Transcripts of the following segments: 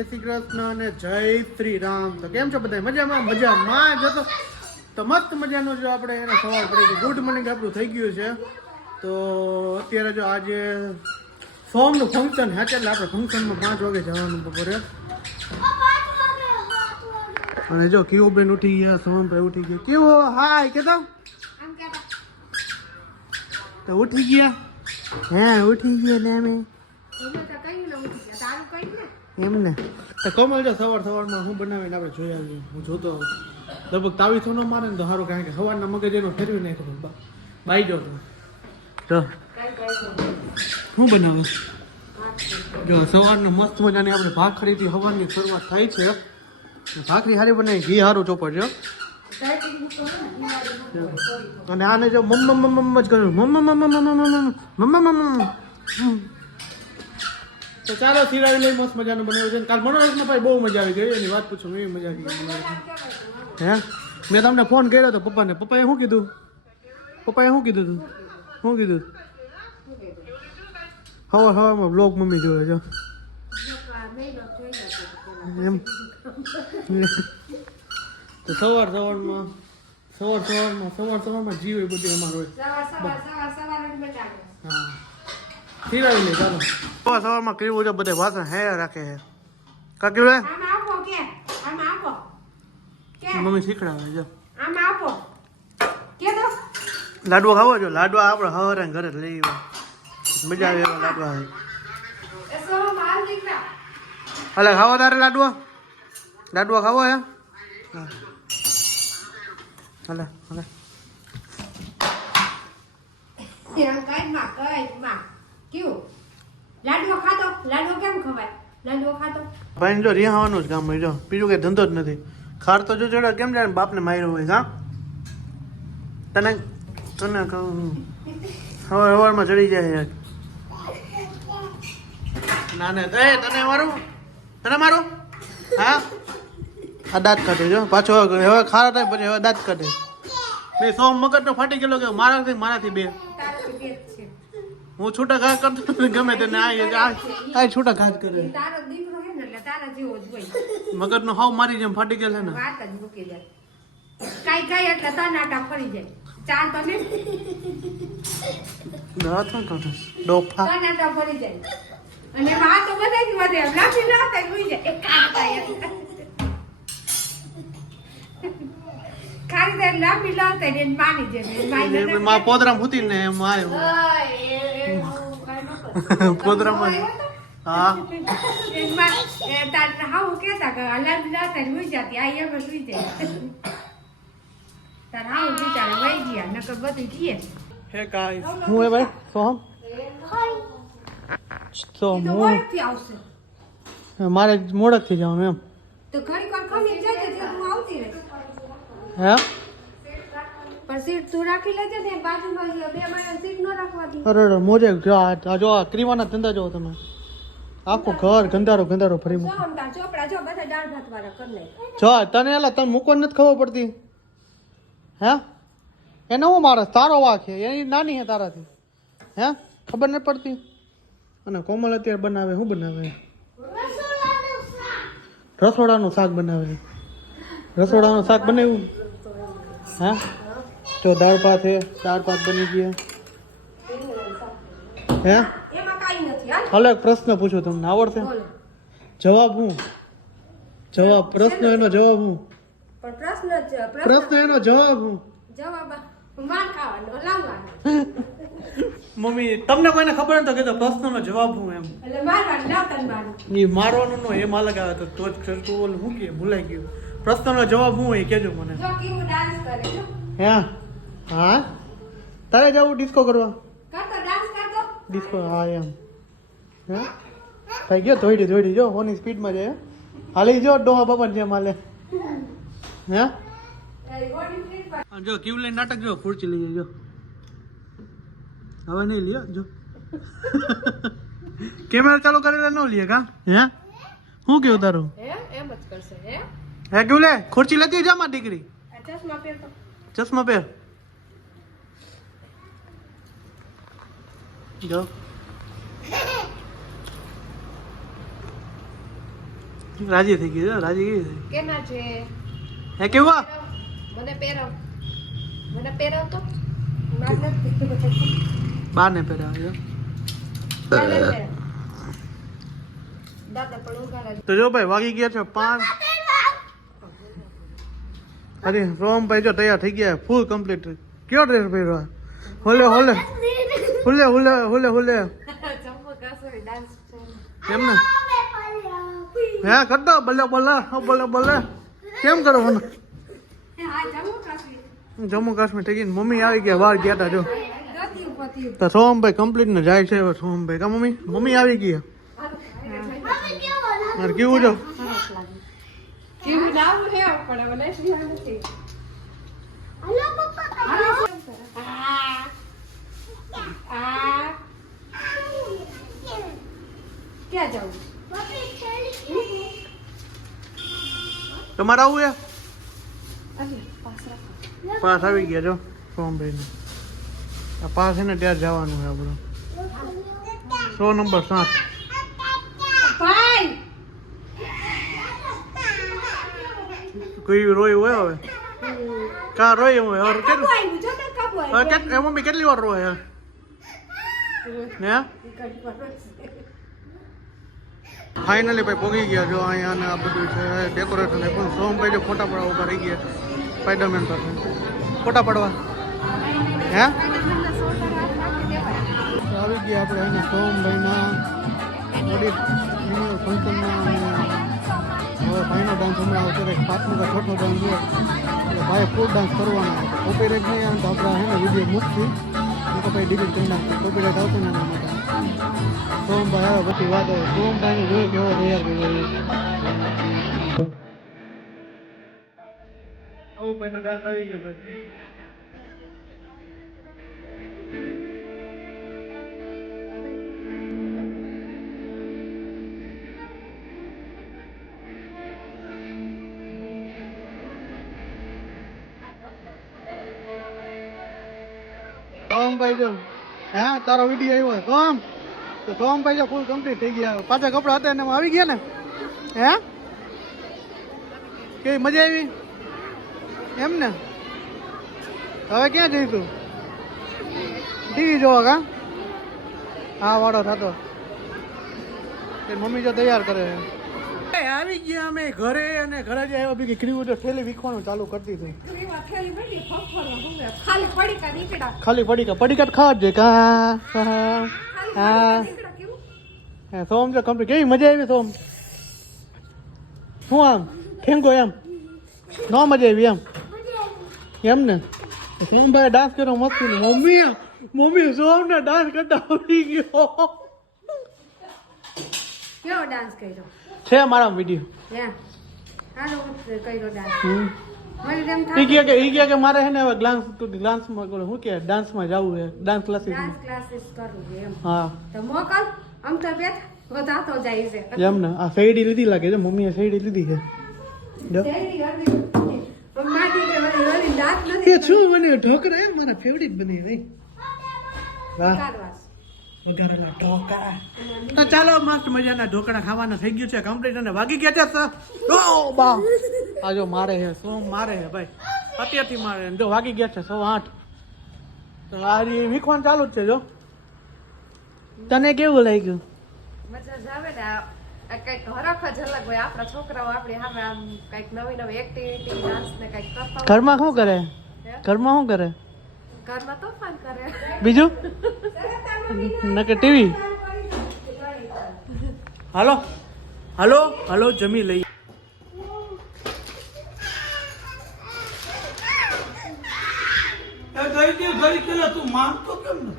જય શ્રી કૃષ્ણ અને જય શ્રી રામ. તો કેમ છો બધા? મજામાં? મજામાં જતો તો મસ્ત મજાનો જો આપણે એને સવાર પડી ગુડ મોર્નિંગ આપણું થઈ ગયું છે. તો અત્યારે જો આજે સોમનું ફંક્શન છે એટલે આપણે ફંક્શનમાં 5 વાગે જવાનું બપોરે. અને જો કેવું બેન ઉઠી ગયા, સોમભાઈ ઉઠી ગયા. કેવો હાય કે તો ઉઠી ગયા હે? ઉઠી ગયા ને અમે એમ ને. તો કોમલ જો સવારમાં હું બનાવીને આપણે જોઈ આવીએ. હું જોતો લગભગ તાવીથો ન મારે ને તો સારું, કારણ કે સવારના મગજ એનો ફેરવી નાખ્યો બાઈ જો તો શું બનાવે જો સવારના મસ્ત મજાની આપણે ભાખરીથી સવારની શરૂઆત થાય છે. ભાખરી સારી બનાવી, ઘી સારું ચોપડજો. અને આને જો મમ્મ જ કર્યું, મમ્મ. તો ચાલો સિરાવી લઈ. મસ્ત મજાનું બનાવ્યું છે. કાલ મનોરંજનમાં ભાઈ બહુ મજા આવી ગઈ. એની વાત પૂછું, એવી મજા આવી ગઈ. હે મેં તમને ફોન કર્યો હતો પપ્પાને. પપ્પાએ શું કીધું? શું કીધું? હવામાં બ્લોગ મમ્મી જોવે છે એમ. તો સવારમાં જીવ બધું અમારું હોય. હા સિરાવી લે ચાલો. સવારમાં કેવું છે બધે વાસણ હે રાખે છે. કાકી રે મમ્મી શીખડાવે છે. લાડવા ખાવો છો? લાડવા આપણે હવારે ઘરે લઈ મજા આવે એવા લાડવા આવે. હાલે ખાવો તારે લાડવા ખાવો હે? હાલે ભાઈ જો રિહાવાનું જ કામ હોય. જો બીજું કઈ ધંધો જ નથી. ખાર તો જો ચડે કેમ જાય બાપને માર્યો હોય. હા તને સવારમાં ચડી જાય. ના તને મારું હા આ દાંત કાઢે જો પાછો. હવે ખારા થાય પછી હવે દાંત કાઢે. મેં સોમ મગજ તો ફાટી ગયેલો કે મારાથી બે. હું છૂટા ઘાસ કરતો ગમે તેને આ છૂટા ઘાસ કરે. મગજ નો હાવ મારી જેમ ફાટી ગયેલ છે ને. ડોફા પોદરામ હતી ને એમ પોદરામાં હા હે ગાઈસ હું હે ભાઈ સોમ મારે મોડક થી જવાનું એમ. તો ઘણી વાર ખમી જાય તો હું આવતી રહે. હે પર સીટ તું રાખી લેજે ને બાજુમાં બે માણસ સીટ ન રાખવાતી. અરે મોજે જો ક્રીવાના ધંધા જો તમે. આખું ઘર ગંધારો ફરી મૂકો. ચોપડા જો બધા દાળ ભાત વાળા કરી લે. જો તને એલા તને મૂકવાની નથી ખબર પડતી. હે એને હું મારે તારો વાક છે, એની નાની હે તારાથી. હે ખબર નથી પડતી. અને કોમલ અત્યારે બનાવે શું બનાવે? રસોડાનું શાક બનાવે. રસોડાનું શાક બનાવ્યું. હા જો દાળ ભાત બની ગયા. હે હાલો એક પ્રશ્ન પૂછું તમને, આવડશે? જવાબ હું? પ્રશ્ન એનો જવાબ હું? પ્રશ્ન એનો જવાબ હું? મમ્મી તમને કોઈને ખબર નથી કે પ્રશ્નનો જવાબ હું એમ? મારવાનું નો એમ અલગ આવે તો જ તું હું કે ભૂલાઈ ગયું. પ્રશ્નનો જવાબ હું હોય કેજો મને. હે હા તારે જવું ડિસ્કો કરવા? ડિસ્કો હા એમ. હે થઈ ગયો ધોઈડી જો હોની સ્પીડમાં જાય. હાલી જો ડોહા બાપા જેમ હાલે. હે જો કેવું લઈને નાટક જો ખુરચી લઈ જો. હવે નહીં લ્યો જો કેમેરા ચાલુ કરેલા ન લે કા. હે શું કેવું તારું? એમ જ કરશે. હે કેવું લે ખુરચી લેતી જા મારી દીકરી. ચશ્મા પહેર જો. રાજી થઈ ગઈ છે રાજી ગઈ છે કેના છે હે કેવા મને પહેરાવ તો બાને પહેરાવે છે તો જો ભાઈ વાગી ગયા છે 5 અરે રોમભાઈ જો તૈયાર થઈ ગયા ફૂલ કમ્પ્લીટ કયો ડ્રેસ પહેર્યો હોલે હોલે હુલે હુલે હુલે હુલે કેમ ને હે કરતો ભલે ભલે ભલે ભલે કેમ કરો મને જમ્મુ કાશ્મીર થઈ ગઈ મમ્મી આવી ગયા બહાર ગયા હતા જો તો સોમભાઈ કમ્પ્લીટ ને જાય છે સોમભાઈ કા મમ્મી આવી ગઈ મારે કેવું જો કેવું નામ હે પણ મને શ્રી નથી હેલો પપ્પા ક્યાં જાઉં તમારે આવું પાસ આવી ગયા જો સોમભાઈ ને આ પાસ છે ને ત્યાં જવાનું છે આપણું 100 નંબર 7 ભાઈ કોઈ રોય હોય હવે કા રોય હોય ઓર કેટલી મમ્મી કેટલી વાર રોય ને ફાઇનલી ભાઈ પોગી ગયા જો અહીંયા ને આ બધું છે ડેકોરેશન પણ સોમભાઈ જો ફોટા પડવા ઉભા રહી ગયા સ્પાઈડરમેન પાસે ફોટા પડવા હે આવી ગયા આપણે અહીંયા સોમભાઈના ફંક્શનમાં હવે ભાઈનો ડાન્સ હમણાં આવશે કંઈક 5મો કે 6મો ડાન્સ છે એટલે ભાઈ ફૂલ ડાન્સ કરવાનો કોપીરાઇટ નહીં આવે તો આપણે એને વિડીયો મૂકશું તો ભાઈ ડિલીટ કરી નાખશું કોપીરાઇટ આવશે ને એના માટે સોમભાઈ આવે બધી વાત આવે સોમભાઈને જોઈ કેવો તૈયાર કર્યો આવું ભાઈનો ડાન્સ આવી ગયો ભાઈ સોમભાઈ જો હા તારો વિડીયો આવ્યો સોમ તો સોમભાઈ જો ફૂલ કમ્પ્લીટ થઈ ગયા પાછા કપડા હતા એનામાં આવી ગયા ને હે કેવી મજા આવી એમ ને હવે ક્યાં જઈશું ટીવી જોવા કા હા વાળો થતો મમ્મી જો તૈયાર કરે આવી ગયા અમે ઘરે અને ઘરે જ આવ્યા બી ક્રીમ તો થેલી વીખવાનું ચાલુ કરતી હતી ખાલી પડીકા ખાવા જ કા હા સોમ જો કમ્પ્લીટ કેવી મજા આવી સોમ શું આમ ખેંગો એમ ન મજા આવી એમ ને સોમભાઈ ડાન્સ કર્યો મસ્ત મમ્મી સોમ ને ડાન્સ કરતા આવડી ગયો કેવો ડાન્સ કર્યો છે મારા વિડીયો કે મારે હે ને હવે ગ્લાન્સમાં શું કે ડાન્સમાં જવું છે ડાન્સ ક્લાસીસ કરવું એમ હા તો મોકલ આમ તો બેઠ વધાતો જાય છે એમ ને આ શેરડી લીધી લાગે છે મમ્મીએ શેરડી લીધી છે જો શું મને ઢોકળા મારા ફેવરિટ બને ભાઈ વાહ વઘારેલા ઢોકળા તો ચાલો મસ્ત મજાના ઢોકળા ખાવાના થઈ ગયું છે કમ્પ્લીટ અને વાગી ગયા છે બા આ જો મારે છે સોમ મારે છે ભાઈ અત્યારથી મારે જો વાગી ગયા છે 8:15 તો આ વીખવાનું ચાલુ જ છે જો તને કેવું લાગ્યું મજા આવે ને કઈક હરખ જ અલગ હોય આપણા છોકરાઓ આપણી સામે આમ કઈક નવી એક્ટિવિટી ડાન્સ ને કઈક કરતા ઘરમાં શું કરે ઘરમાં તોફાન કરે બીજું નકે ટીવી હાલો હાલો હાલો જમી લઈએ ગઈ કેલા તું માનતો કેમ ને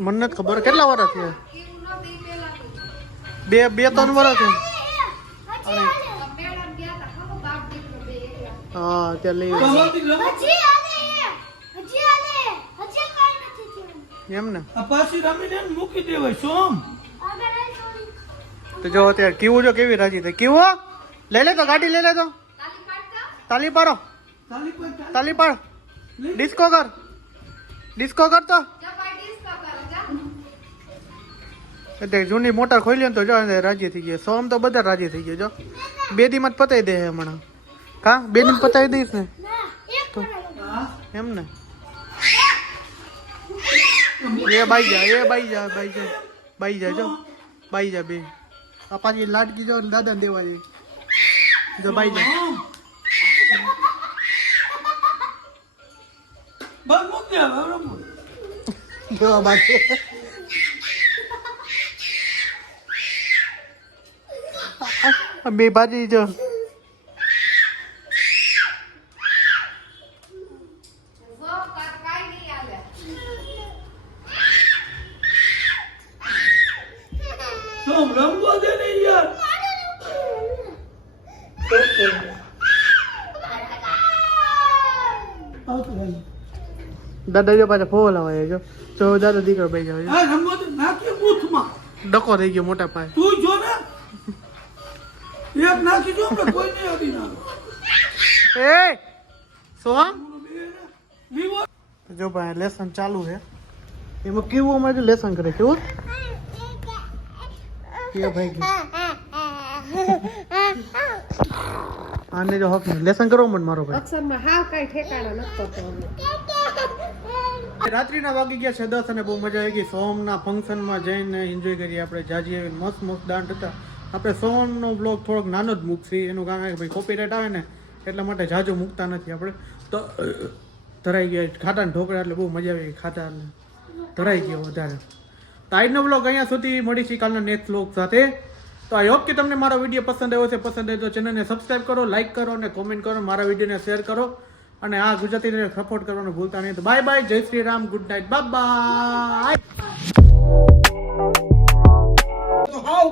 મને ખબર કેટલા વાર થયા બે 3 વર્ષ છે મેડમ ગયા હતા ખબર બાપ દીકરો બે એકલા. હા ત્યાં લઈ એમ ને પાછી રમીને મૂકી દેવાય સોમ. તો જો અત્યારે કેવું જો કેવી રાજી થઈ કેવું લઈ લે તો ગાડી લઈ લે તો તાલી પાડતા તાલી પાડો તાલી પર તાલી પાડ ડિસ્કો કર તો જા ભાઈ ડિસ્કો કરો જા. એટલે જૂની મોટર ખોલી ને તો જો અંદર રાજી થઈ ગયા સોમ તો બધા રાજી થઈ ગયા જો 2 દીમાં જ પતાવી દે હમણાં કા 2 દીમાં પતાવી દઈશ ને તો એમ ને એ બાઈ જા જો બાઈ જા બે આ પાછી લાડકી જો દાદા ને દેવા દે જો બાઈ જા બસ મૂકી દે હવે રમો. જો બાઈ બે બાજી જો જો કાઈ નહીં આવે. સોમ રમવા દે ને યાર. આવતું રહે. દાદા જો પાછા ફોલ આવે જો દાદા દીકરો ભાઈ જાવ આ રમવા દે નાખી બૂથમાં. ડકો થઈ ગયો મોટા પાયે તું જો ને એક નાખી જો ને કોઈ નહીં અડી ના. એ સોમ વિવો જો ભાઈ લેસન ચાલુ છે એમાં કેવું અમારે લેસન કરે કેવું કે ભાઈ આને જો હક લેસન કરો મન મારો ભાઈ અક્ષરમાં હાવ કઈ ઠેકાણા નથી કરતો હવે. રાત્રિના વાગી ગયા છે 10 અને બહુ મજા આવી ગઈ સોમના ફંક્શનમાં જઈને એન્જોય કરીએ આપણે જાજી એવી મસ્ત દાંત હતા આપણે સોમનો બ્લોગ થોડોક નાનો જ મૂકશી એનું કારણ કે ભાઈ કોપીરાઇટ આવે ને એટલા માટે જાજો મૂકતા નથી આપણે તો ધરાઈ ગયા ખાટા ને ઢોકળા એટલે બહુ મજા આવી ખાતા ને ધરાઈ ગયો વધારે તો આજનો બ્લોગ અહીંયા સુધી મળીશું કાલના નેક્સ્ટ બ્લોગ સાથે તો આઈ હોપ કે તમને મારો વિડીયો પસંદ આવ્યો છે પસંદ આવ્યો તો ચેનલને સબસ્ક્રાઈબ કરો લાઈક કરો અને કોમેન્ટ કરો મારા વિડીયોને શેર કરો અને આ ગુજરાતીને સપોર્ટ કરવાનું ભૂલતા નહીં તો બાય બાય જય Shri Ram good night bye bye